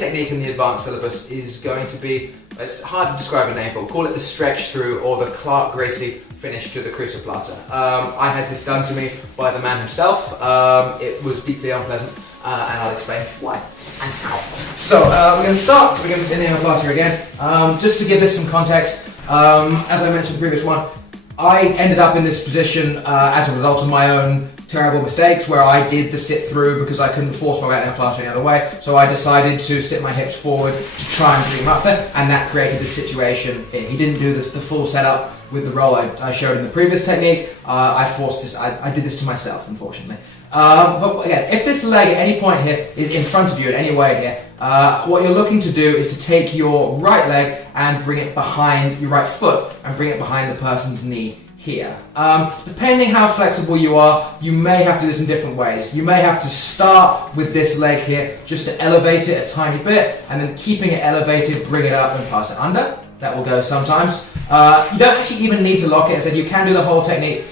technique in the advanced syllabus is going to be, it's hard to describe a name for, we'll call it the stretch through or the Clark Gracie finish to the Cruciplata. I had this done to me by the man himself. It was deeply unpleasant, and I'll explain why and how. So we're going to start to begin with in the plata again. Just to give this some context, as I mentioned in the previous one, I ended up in this position as a result of my own terrible mistakes where I did the sit through because I couldn't force my weight in the plata any other way. So I decided to sit my hips forward to try and bring him up there, and that created this situation. He didn't do the full setup with the roll I showed in the previous technique. I did this to myself, unfortunately. But again, if this leg at any point here is in front of you in any way here, what you're looking to do is to take your right leg and bring it behind your right foot and bring it behind the person's knee here. Depending how flexible you are, you may have to do this in different ways. You may have to start with this leg here just to elevate it a tiny bit, and then keeping it elevated, bring it up and pass it under. That will go sometimes. You don't actually even need to lock it. As I said, you can do the whole technique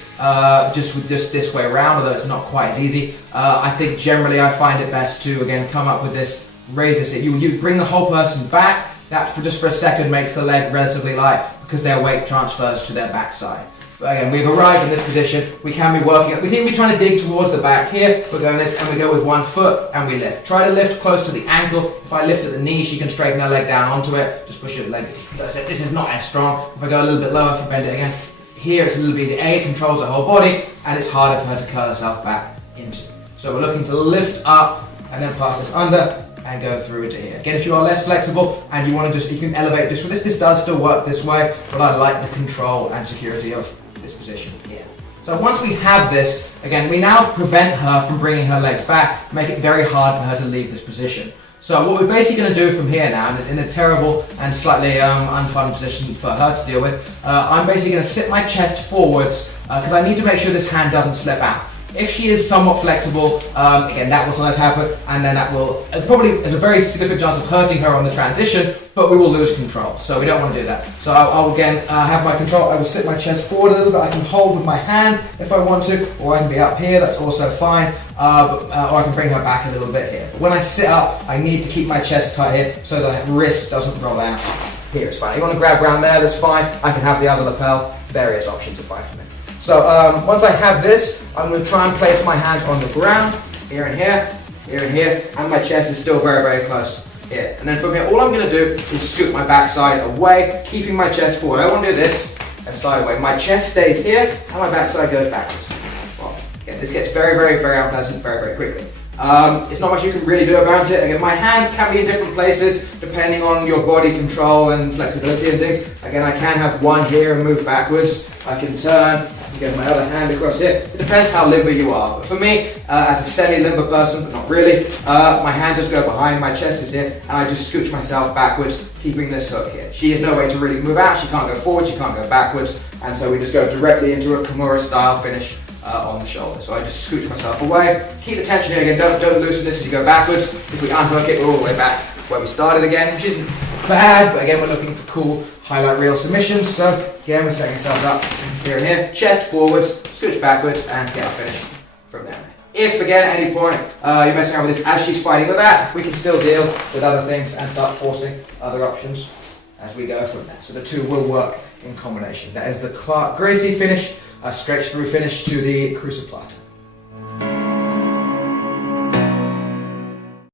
just this way around, although it's not quite as easy. I think generally I find it best to, again, come up with this, raise this. You bring the whole person back. That just for a second makes the leg relatively light because their weight transfers to their backside. But again, we've arrived in this position. We can be working, we can be trying to dig towards the back here. We're going this, and we go with one foot, and we lift. Try to lift close to the ankle. If I lift at the knee, she can straighten her leg down onto it. Just push your leg. This is not as strong. If I go a little bit lower, if I bend it again, here it's a little bit easier. It controls the whole body, and it's harder for her to curl herself back into. So we're looking to lift up, and then pass this under, and go through into here. Again, if you are less flexible and you want to you can elevate just for this. This does still work this way, but I like the control and security of this position here. So once we have this, again, we now prevent her from bringing her legs back, make it very hard for her to leave this position. So what we're basically going to do from here now, in a terrible and slightly unfun position for her to deal with, I'm basically going to sit my chest forwards because I need to make sure this hand doesn't slip out. If she is somewhat flexible, again, that will sometimes happen, and then that will probably, there's a very significant chance of hurting her on the transition, but we will lose control, so we don't want to do that. So I'll again have my control. I will sit my chest forward a little bit. I can hold with my hand if I want to, or I can be up here, that's also fine, or I can bring her back a little bit here. But when I sit up, I need to keep my chest tight here so that wrist doesn't roll out. Here it's fine. You want to grab around there, that's fine. I can have the other lapel, various options are fine for me. So once I have this, I'm going to try and place my hands on the ground, here and here, here and here, and my chest is still very, very close here. And then from here, all I'm going to do is scoot my backside away, keeping my chest forward. I want to do this and side away. My chest stays here, and my backside goes backwards. Well, yeah, this gets very, very, very unpleasant very, very quickly. It's not much you can really do about it. Again, my hands can be in different places depending on your body control and flexibility and things. Again, I can have one here and move backwards. I can turn. Get my other hand across here. It depends how limber you are. But for me, as a semi-limber person, but not really, my hands just go behind, my chest is here, and I just scooch myself backwards, keeping this hook here. She has no way to really move out. She can't go forward, she can't go backwards, and so we just go directly into a Kimura style finish on the shoulder. So I just scooch myself away, keep the tension here again, don't loosen this as you go backwards. If we unhook it, we're all the way back where we started again, which isn't bad, but again, we're looking for cool highlight reel submissions. So again, we're setting ourselves up here and here, chest forwards, scooch backwards, and get our finish from there. If again at any point you're messing around with this as she's fighting with that, we can still deal with other things and start forcing other options as we go from there. So the two will work in combination. That is the Clark Gracie finish, a stretch through finish to the Cruciplata.